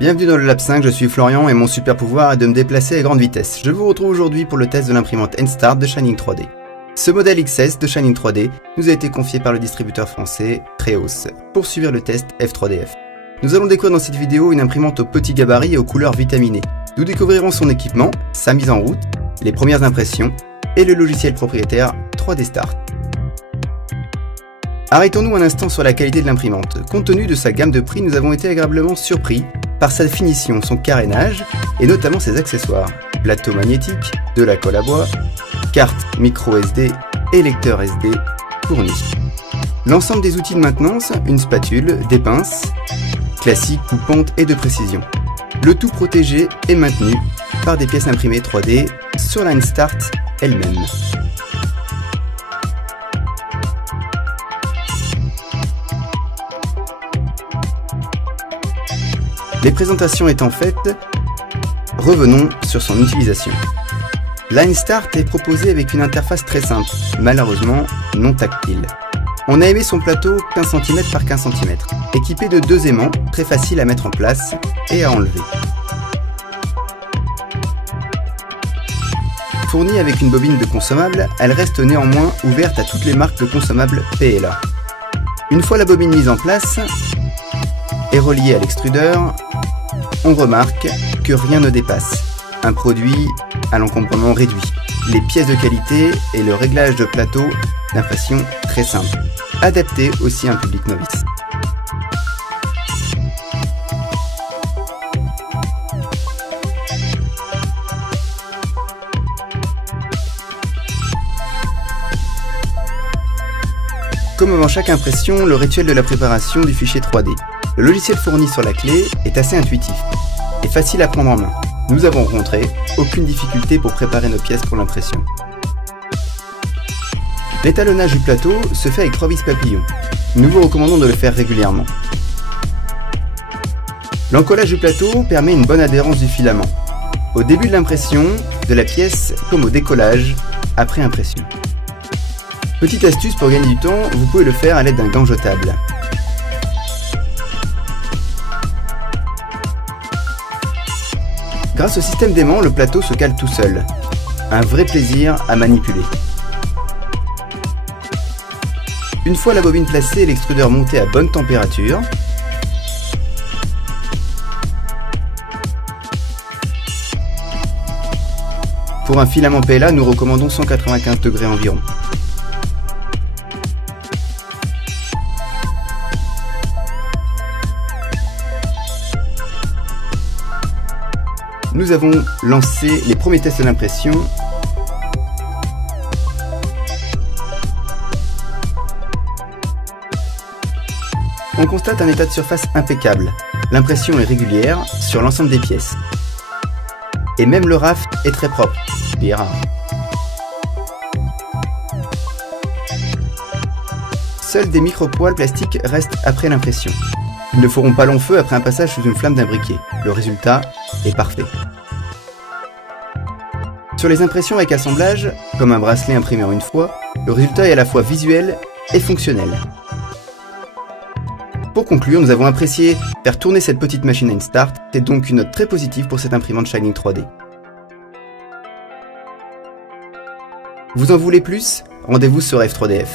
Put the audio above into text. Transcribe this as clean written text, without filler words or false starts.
Bienvenue dans le Lab 5, je suis Florian et mon super pouvoir est de me déplacer à grande vitesse. Je vous retrouve aujourd'hui pour le test de l'imprimante N-Start de Shining 3D. Ce modèle XS de Shining 3D nous a été confié par le distributeur français Treos pour suivre le test F3DF. Nous allons découvrir dans cette vidéo une imprimante au petit gabarit et aux couleurs vitaminées. Nous découvrirons son équipement, sa mise en route, les premières impressions et le logiciel propriétaire 3D Start. Arrêtons-nous un instant sur la qualité de l'imprimante. Compte tenu de sa gamme de prix, nous avons été agréablement surpris par sa finition, son carénage et notamment ses accessoires. Plateau magnétique, de la colle à bois, carte micro SD et lecteur SD fournis. L'ensemble des outils de maintenance, une spatule, des pinces, classiques, coupantes et de précision. Le tout protégé et maintenu par des pièces imprimées 3D sur la N-Start elle-même. Les présentations étant faites, revenons sur son utilisation. La N-Start est proposée avec une interface très simple, malheureusement non tactile. On a aimé son plateau 15 cm par 15 cm, équipé de 2 aimants, très facile à mettre en place et à enlever. Fournie avec une bobine de consommable, elle reste néanmoins ouverte à toutes les marques de consommables PLA. Une fois la bobine mise en place et reliée à l'extrudeur, on remarque que rien ne dépasse. Un produit à l'encombrement réduit, les pièces de qualité et le réglage de plateau d'impression très simple, adapté aussi à un public novice. Comme avant chaque impression, le rituel de la préparation du fichier 3D. Le logiciel fourni sur la clé est assez intuitif et facile à prendre en main. Nous avons rencontré aucune difficulté pour préparer nos pièces pour l'impression. L'étalonnage du plateau se fait avec 3 vis papillons. Nous vous recommandons de le faire régulièrement. L'encollage du plateau permet une bonne adhérence du filament, au début de l'impression de la pièce comme au décollage après impression. Petite astuce pour gagner du temps, vous pouvez le faire à l'aide d'un gant jetable. Grâce au système d'aimant, le plateau se cale tout seul. Un vrai plaisir à manipuler. Une fois la bobine placée et l'extrudeur monté à bonne température, pour un filament PLA, nous recommandons 195 degrés environ. Nous avons lancé les premiers tests d'impression. On constate un état de surface impeccable. L'impression est régulière sur l'ensemble des pièces. Et même le raft est très propre, ce qui est rare. Seuls des micro-poils plastiques restent après l'impression. Ils ne feront pas long feu après un passage sous une flamme d'un briquet. Le résultat est parfait. Sur les impressions avec assemblage, comme un bracelet imprimé en une fois, le résultat est à la fois visuel et fonctionnel. Pour conclure, nous avons apprécié faire tourner cette petite machine N-Start, c'est donc une note très positive pour cette imprimante Shining 3D. Vous en voulez plus? Rendez-vous sur F3DF.